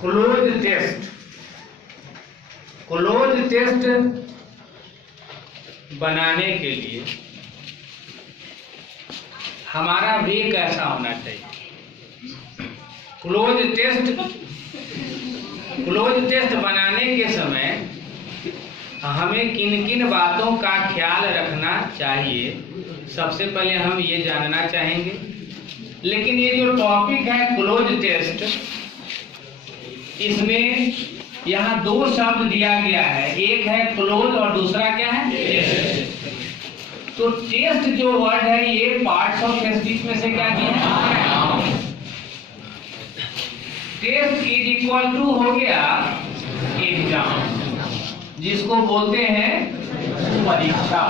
Cloze test, cloze test बनाने के लिए हमारा भी कैसा होना चाहिए। क्लोज टेस्ट बनाने के समय हमें किन किन बातों का ख्याल रखना चाहिए, सबसे पहले हम ये जानना चाहेंगे। लेकिन ये जो टॉपिक है क्लोज टेस्ट, इसमें यहाँ दो शब्द दिया गया है, एक है क्लोज और दूसरा क्या है टेस्ट। तो टेस्ट जो वर्ड है ये पार्ट्स ऑफ स्पीच में से क्या दिया है, टेस्ट इज इक्वल टू हो गया एग्जाम, जिसको बोलते हैं परीक्षा,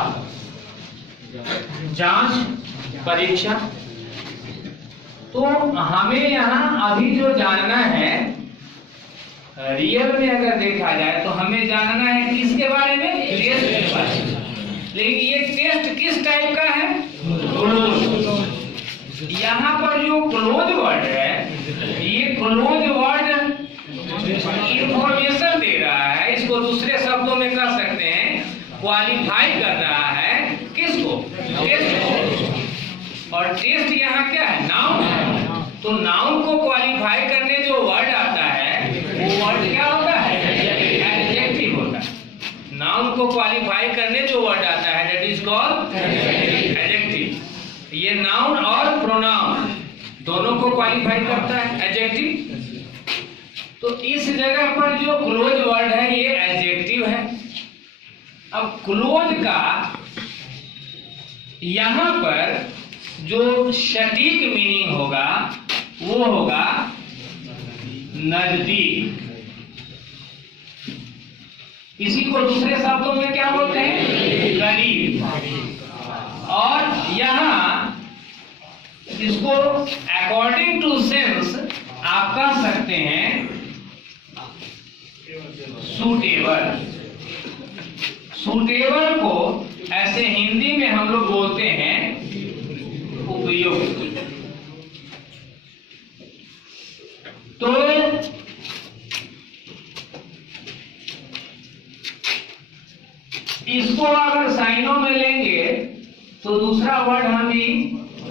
जांच, परीक्षा। तो हमें यहाँ अभी जो जानना है, रियल में अगर देखा जाए तो हमें जानना है किसके बारे में, टेस्ट के बारे में। लेकिन ये टेस्ट किस टाइप का है, क्लोज। यहाँ पर जो क्लोज वर्ड है, ये क्लोज वर्ड इंफॉर्मेशन दे रहा है, इसको दूसरे शब्दों में कर सकते हैं, क्वालिफाई कर रहा है किसको, टेस्ट को। और टेस्ट यहाँ क्या है, नाउन है। तो नाउन को क्वालिफाई करने जो वर्ड आता है वो वर्ड क्या होता है, एडजेक्टिव होता है। नाउन को क्वालिफाई करने जो वर्ड आता है दैट इज कॉल्ड एडजेक्टिव। ये नाउन और प्रोनाउन दोनों को क्वालिफाई करता है एडजेक्टिव। तो इस जगह पर जो क्लोज वर्ड है ये एडजेक्टिव है। अब क्लोज का यहां पर जो सटीक मीनिंग होगा वो होगा नजदीक। इसी को दूसरे शब्दों में क्या बोलते हैं, करीब। और यहां इसको अकॉर्डिंग टू सेंस आप कह सकते हैं सूटेबल। सूटेबल को ऐसे हिंदी में हम लोग बोलते हैं उपयुक्त। तो इसको अगर साइनों में लेंगे तो दूसरा वर्ड हम भी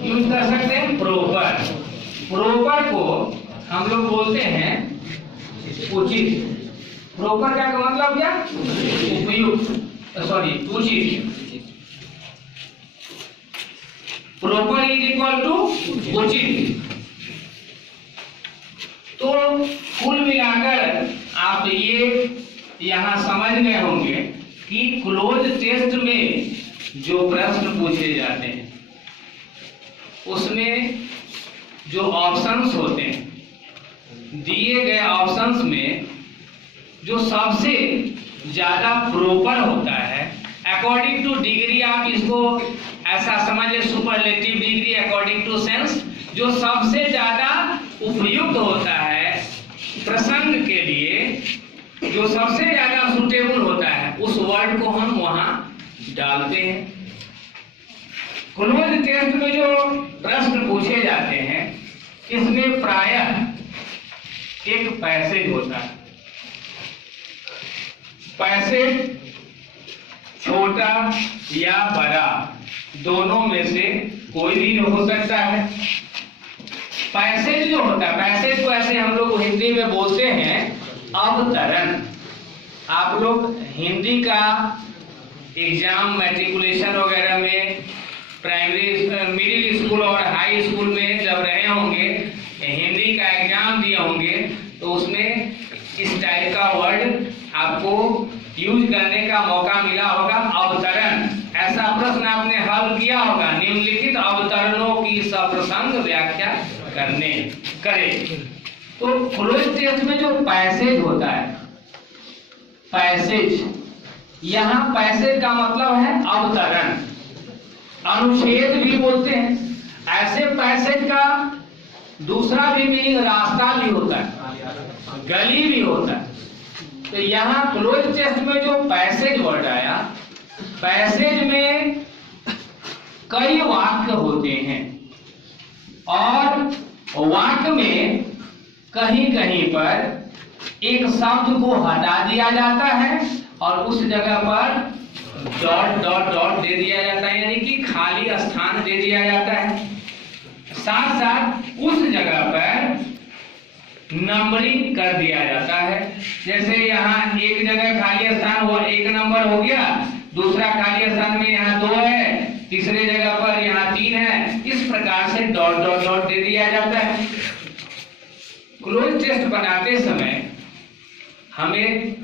यूज कर सकते हैं प्रॉपर। प्रॉपर को हम लोग बोलते हैं उचित। प्रॉपर का मतलब क्या, उपयुक्त, सॉरी उचित। प्रॉपर इज इक्वल टू उचित। तो कुल मिलाकर आप ये यहां समझ गए होंगे कि क्लोज टेस्ट में जो प्रश्न पूछे जाते हैं उसमें जो ऑप्शंस होते हैं, दिए गए ऑप्शंस में जो सबसे ज्यादा प्रॉपर होता है, अकॉर्डिंग टू डिग्री, आप इसको ऐसा समझ ले superlative degree according to sense, जो सबसे ज्यादा उपयुक्त होता है प्रसंग के लिए, जो सबसे ज्यादा सुटेबल होता है, उस वर्ड को हम वहां डालते हैं। क्लोज टेस्ट में जो प्रश्न पूछे जाते हैं इसमें प्रायः एक पैसेज होता है। पैसेज छोटा या बड़ा दोनों में से कोई भी हो सकता है। पैसेज जो होता है, पैसेज को ऐसे हम लोग हिंदी में बोलते हैं अवतरण। आप लोग हिंदी का एग्जाम मैट्रिकुलेशन वगैरह में प्राइमरी, मिडिल स्कूल और हाई स्कूल में जब रहे होंगे, हिंदी का एग्जाम दिए होंगे, तो उसमें इस टाइप का वर्ड आपको यूज करने का मौका मिला होगा, अवतरण। ऐसा प्रश्न आपने हल किया होगा, निम्नलिखित अवतरणों की सप्रसंग व्याख्या करे। तो क्लोज टेस्ट में जो पैसेज होता है, पैसेज, यहाँ पैसेज का मतलब है अवतरण। अनुच्छेद भी बोलते हैं। ऐसे पैसेज का दूसरा भी मीनिंग रास्ता भी होता है, गली भी होता है। तो यहाँ क्लोज टेस्ट में जो पैसेज वर्ड आया, पैसेज में कई वाक्य होते हैं और वाक्य में कहीं कहीं पर एक शब्द को हटा दिया जाता है और उस जगह पर डॉट डॉट डॉट दे दिया जाता है, यानी कि खाली स्थान दे दिया जाता है। साथ साथ उस जगह पर नंबरिंग कर दिया जाता है। जैसे यहाँ एक जगह खाली स्थान हुआ, 1 नंबर हो गया, दूसरा खाली स्थान में यहाँ 2 है, तीसरे जगह पर यहाँ 3 है। इस प्रकार से डॉट डॉट डॉट दे दिया जाता है। क्लोज टेस्ट बनाते समय हमें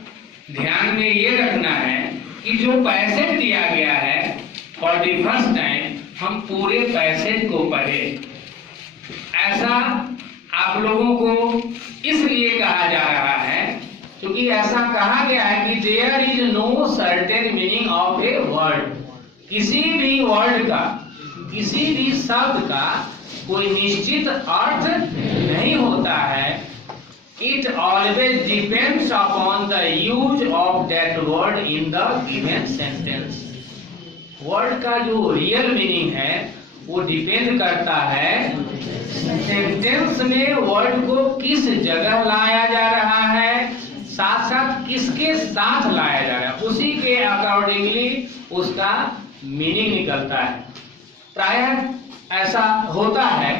ध्यान में ये रखना है कि जो पैसेज दिया गया है फॉर द फर्स्ट टाइम हम पूरे पैसेज को पढ़े। ऐसा आप लोगों को इसलिए कहा जा रहा है क्योंकि ऐसा कहा गया है कि there is no certain meaning of a word. किसी भी वर्ड का, किसी भी शब्द का कोई निश्चित अर्थ नहीं होता है। It always depends upon the use of that word in the given sentence. Word का जो रियल मीनिंग है वो डिपेंड करता है सेंटेंस में वर्ड को किस जगह लाया जा रहा है, साथ साथ किसके साथ लाया जा रहा है, उसी के अकॉर्डिंगली उसका मीनिंग निकलता है। प्रायः ऐसा होता है,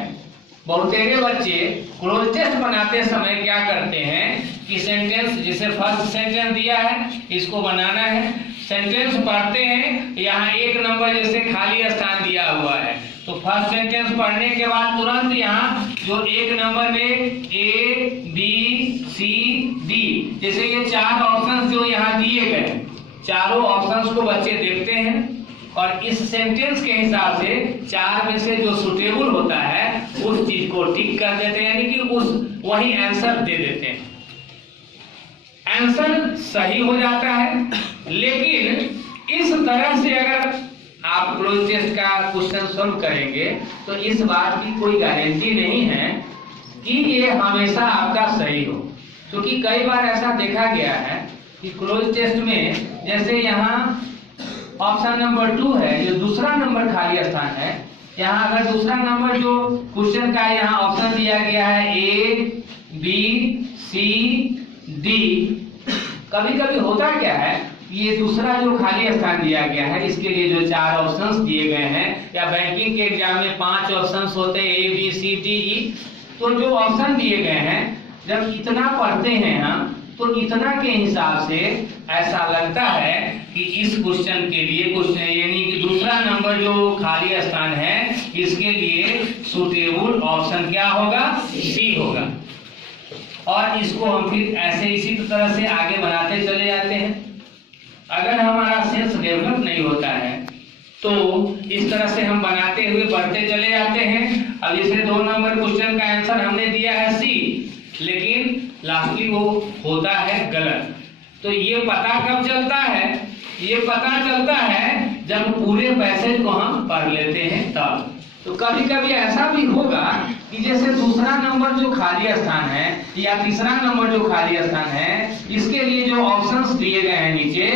बहुतेरे बच्चे क्लोज टेस्ट बनाते समय क्या करते हैं कि सेंटेंस, जैसे फर्स्ट सेंटेंस दिया है इसको बनाना है, सेंटेंस पढ़ते हैं, यहाँ 1 नंबर जैसे खाली स्थान दिया हुआ है तो फर्स्ट सेंटेंस पढ़ने के बाद तुरंत यहाँ जो 1 नंबर में A, B, C, D जैसे ये 4 ऑप्शंस जो यहाँ दिए गए, चारों ऑप्शंस को बच्चे देखते हैं और इस सेंटेंस के हिसाब से 4 में से जो सुटेबल होता है उस चीज को टिक कर देते हैं, यानी कि उस वही आंसर दे देते हैं। आंसर सही हो जाता है, लेकिन इस तरह से अगर आप क्लोज टेस्ट का क्वेश्चन सॉल्व करेंगे तो इस बात की कोई गारंटी नहीं है कि ये हमेशा आपका सही हो, क्योंकि कई बार ऐसा देखा गया है कि क्लोज टेस्ट में जैसे यहाँ ऑप्शन नंबर 2 है, जो दूसरा नंबर खाली स्थान है, यहाँ अगर दूसरा नंबर जो क्वेश्चन का यहाँ ऑप्शन दिया गया है A, B, C, D, कभी कभी होता क्या है ये दूसरा जो खाली स्थान दिया गया है इसके लिए जो 4 ऑप्शंस दिए गए हैं, या बैंकिंग के एग्जाम में 5 ऑप्शंस होते हैं A, B, C, D, E, तो जो ऑप्शन दिए गए हैं जब इतना पढ़ते हैं हम तो इतना के हिसाब से ऐसा लगता है कि इस क्वेश्चन के लिए क्वेश्चन यानी कि दूसरा नंबर जो खाली स्थान है इसके लिए सुटेबल ऑप्शन क्या होगा, सी होगा। और इसको हम फिर ऐसे इसी तरह से आगे बनाते चले जाते हैं। अगर हमारा सेंस डेवलप नहीं होता है तो इस तरह से हम बनाते हुए बढ़ते चले जाते हैं। अब जैसे 2 नंबर क्वेश्चन का आंसर हमने दिया है सी, लेकिन लास्टली वो होता है गलत। तो ये पता कब चलता है, ये पता चलता है जब पूरे पैसेज को हम पढ़ लेते हैं तब। तो कभी कभी ऐसा भी होगा कि जैसे दूसरा नंबर जो खाली स्थान है या तीसरा नंबर जो खाली स्थान है इसके लिए जो ऑप्शंस दिए गए हैं नीचे,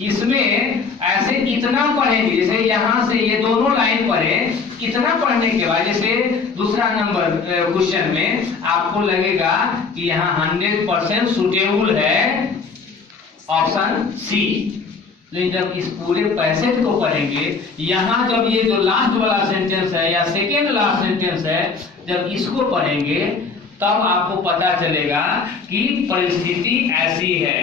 इसमें ऐसे इतना पढ़ेंगे, जैसे यहाँ से ये दोनों लाइन पढ़े, इतना पढ़ने के बाद जैसे दूसरा नंबर क्वेश्चन में आपको लगेगा कि यहाँ 100% सुटेबल है ऑप्शन सी, लेकिन जब इस पूरे पैसेज को पढ़ेंगे, यहाँ जब ये जो लास्ट वाला सेंटेंस है या सेकेंड लास्ट सेंटेंस है, जब इसको पढ़ेंगे तब आपको पता चलेगा कि परिस्थिति ऐसी है,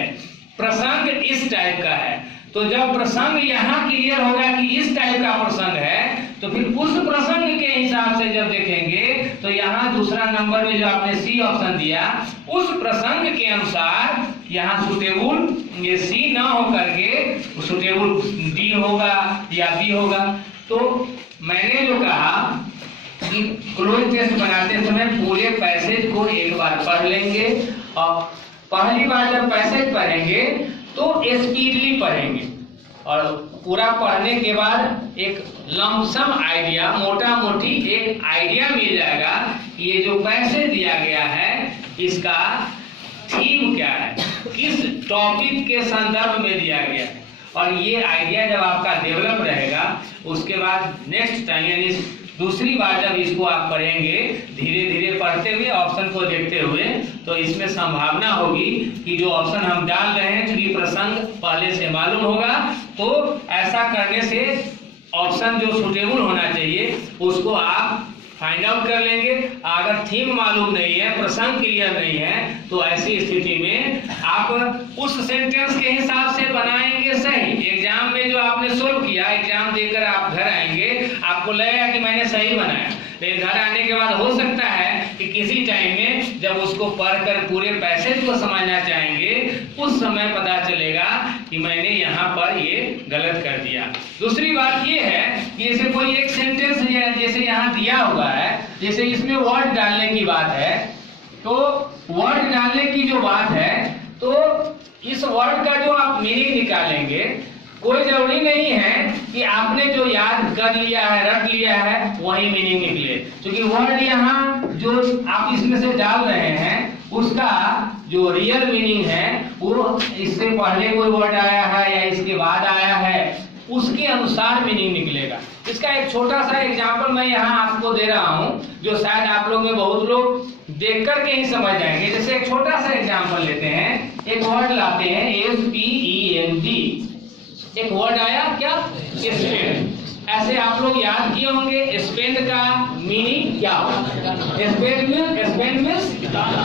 प्रसंग इस टाइप का है। तो जब प्रसंग यहाँ क्लियर होगा कि इस टाइप का प्रसंग है तो फिर उस प्रसंग के हिसाब से जब देखेंगे तो यहाँ दूसरा नंबर में जो आपने सी ऑप्शन दिया उस प्रसंग के अनुसार यहाँ सुटेबल ये सी ना हो करके सुटेबल डी होगा या बी होगा। तो मैंने जो कहा कि क्लोज टेस्ट बनाते समय पूरे पैसेज को एक बार पढ़ लेंगे और पहली बार जब पैसेज पढ़ेंगे तो स्पीडली पढ़ेंगे और पूरा पढ़ने के बाद एक लमसम आइडिया, मोटा मोटी एक आइडिया मिल जाएगा कि ये जो पैसेज दिया गया है इसका थीम क्या है, किस टॉपिक के संदर्भ में दिया गया है। और ये आइडिया जब आपका डेवलप रहेगा उसके बाद नेक्स्ट टाइम यानी दूसरी बार जब इसको आप पढ़ेंगे धीरे धीरे पढ़ते हुए ऑप्शन को देखते हुए, तो इसमें संभावना होगी कि जो ऑप्शन हम डाल रहे हैं क्योंकि प्रसंग पहले से मालूम होगा, तो ऐसा करने से ऑप्शन जो सुटेबल होना चाहिए उसको आप फाइंड आउट कर लेंगे। अगर थीम मालूम नहीं है, प्रसंग क्लियर नहीं है, तो ऐसी स्थिति में आप उस सेंटेंस के हिसाब से बनाएंगे सही। एग्जाम में जो आपने सोल्व किया, एग्जाम देकर आप घर आएंगे, आपको लगेगा कि मैंने सही बनाया, लेकिन घर आने के बाद हो सकता है कि किसी टाइम में जब उसको पढ़कर पूरे पैसेज को समझना चाहेंगे, उस समय पता चलेगा कि मैंने यहाँ पर ये गलत कर दिया। दूसरी बात ये है कि जैसे कोई एक सेंटेंस जैसे यहाँ दिया हुआ है, जैसे इसमें वर्ड डालने की बात है, तो वर्ड डालने की जो बात है, तो इस वर्ड का जो आप मीनिंग निकालेंगे, कोई जरूरी नहीं है कि आपने जो याद कर लिया है, रट लिया है, वही मीनिंग निकले, क्योंकि वर्ड यहाँ जो आप इसमें से डाल रहे हैं उसका जो रियल मीनिंग है वो इससे पहले कोई वर्ड आया है या इसके बाद आया है, उसके अनुसार मीनिंग निकलेगा। इसका एक छोटा सा एग्जाम्पल मैं यहाँ आपको दे रहा हूँ, जो शायद आप लोग में बहुत लोग देख करके ही समझ जाएंगे। जैसे एक छोटा सा एग्जाम्पल लेते हैं, एक वर्ड लाते हैं SPEND, एक वर्ड आया क्या, स्पेंड। ऐसे आप लोग याद किए होंगे स्पेंड का मीनिंग क्या होगा। स्पेंड मींस बिताना।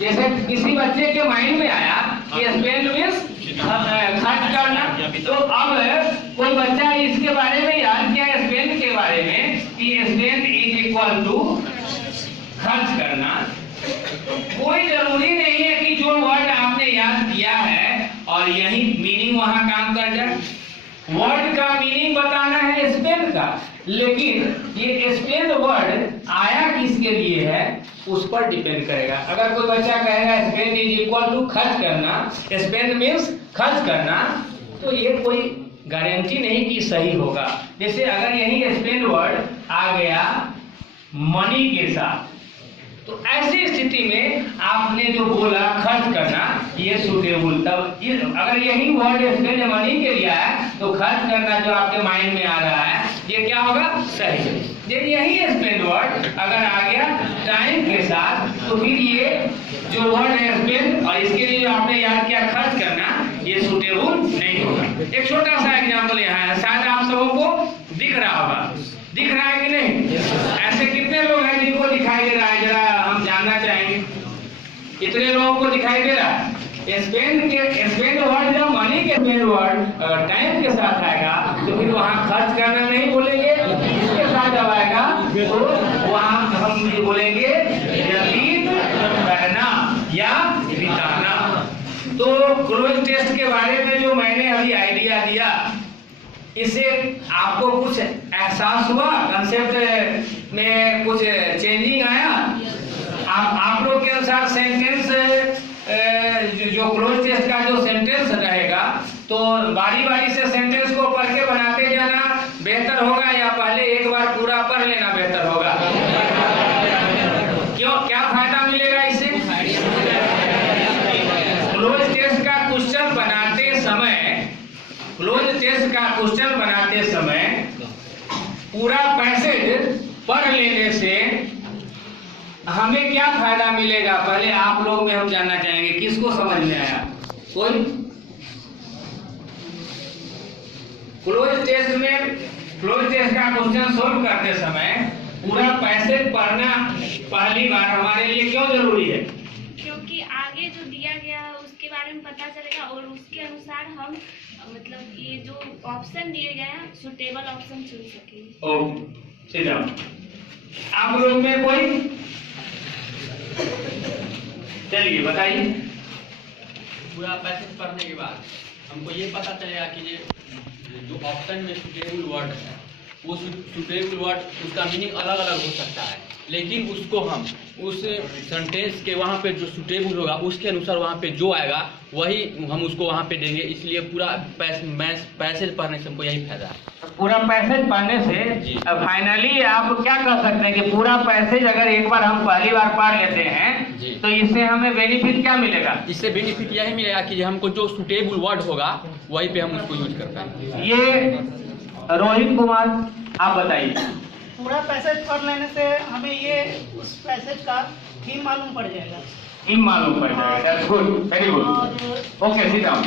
जैसे किसी बच्चे के माइंड में आया कि स्पेंड मींस खर्च करना, तो अब कोई बच्चा इसके बारे में याद किया स्पेंड के बारे में कि स्पेंड इज इक्वल टू खर्च करना। कोई जरूरी नहीं है कि जो वर्ड आपने याद किया है और यही मीनिंग वहां काम कर जाए। वर्ड का मीनिंग बताना है स्पेंड का, लेकिन ये स्पेंड वर्ड आया किसके लिए है उस पर डिपेंड करेगा। अगर कोई बच्चा कहेगा स्पेंड इज इक्वल टू खर्च करना, स्पेंड मींस खर्च करना, तो ये कोई गारंटी नहीं कि सही होगा। जैसे अगर यही स्पेंड वर्ड आ गया मनी के साथ, तो ऐसी स्थिति में आपने जो बोला खर्च करना, ये सुटेबल। तब अगर यही वर्ड स्पेंड मनी के लिए है, तो खर्च करना जो आपके माइंड में आ रहा है, ये क्या होगा, सही। यही स्पेंड वर्ड अगर आ गया टाइम के साथ, तो फिर ये जो वर्ड है स्पेंड और इसके लिए जो आपने याद किया खर्च करना, ये सुटेबल नहीं होगा। एक छोटा सा एग्जाम्पल यहाँ है, शायद आप सबों को दिख रहा होगा। दिख रहा है कि नहीं? ऐसे कितने लोग हैं जिनको दिखाई दे रहा है, जरा हम जानना चाहेंगे। कितने लोगों को दिखाई दे रहा है? स्पेंड वर्ड जब मनी के स्पेंड वर्ड टाइम के साथ आएगा, तो फिर वहाँ खर्च करना नहीं बोलेंगे, इसके साथ जब आएगा तो वहाँ हम ये बोलेंगे व्यतीत करना या बिताना। तो क्लोज टेस्ट के बारे में जो मैंने अभी आइडिया दिया, इससे आपको कुछ एहसास हुआ, कंसेप्ट में कुछ चेंजिंग आया? आप लोग के अनुसार सेंटेंस जो क्लोज टेस्ट का जो सेंटेंस रहेगा, तो बारी बारी से सेंटेंस को पढ़ के बनाते जाना बेहतर होगा या पहले एक बार पूरा पढ़ लेना बेहतर होगा? क्यों, क्या फायदा मिलेगा इससे? क्लोज टेस्ट का क्वेश्चन बनाते समय पूरा पैसेज पढ़ लेने से हमें क्या फायदा मिलेगा, पहले आप लोग में हम जानना चाहेंगे। किसको समझ में आया? कोई? क्लोज टेस्ट का क्वेश्चन सोल्व करते समय पूरा पैसेज पढ़ना पहली बार हमारे लिए क्यों जरूरी है? क्योंकि आगे जो दिया गया है उसके बारे में पता चलेगा और उसके अनुसार हम मतलब ये जो ऑप्शन दिए गए हैं सुटेबल ऑप्शन चुन सकेंगे। ओके, ठीक है। आप लोग में कोई? चलिए बताइए। पूरा पैसेज पढ़ने के बाद हमको ये पता चलेगा कि ये जो ऑप्शन में सुटेबल वर्ड है, वो सुटेबल वर्ड उसका मीनिंग अलग अलग हो सकता है, लेकिन उसको हम उस सेंटेंस के वहाँ पे जो सुटेबल होगा उसके अनुसार वहाँ पे जो आएगा वही हम उसको वहाँ पे देंगे। इसलिए पूरा पैसेज पढ़ने से हमको यही फायदा है। पूरा पैसेज पढ़ने से फाइनली आप क्या कर सकते हैं कि पूरा पैसेज अगर एक बार हम पहली बार पढ़ लेते हैं, तो इससे हमें बेनिफिट क्या मिलेगा? इससे बेनिफिट यही मिलेगा कि हमको जो सुटेबल वर्ड होगा वही पे हम उसको यूज कर पाएंगे। ये रोहित कुमार, आप बताइए। पूरा पैसेज पढ़ लेने से हमें ये उस पैसेज का थीम मालूम पड़ जाएगा। थीम मालूम पड़ जाएगा। That's good, very good. और ओके, सिट डाउन।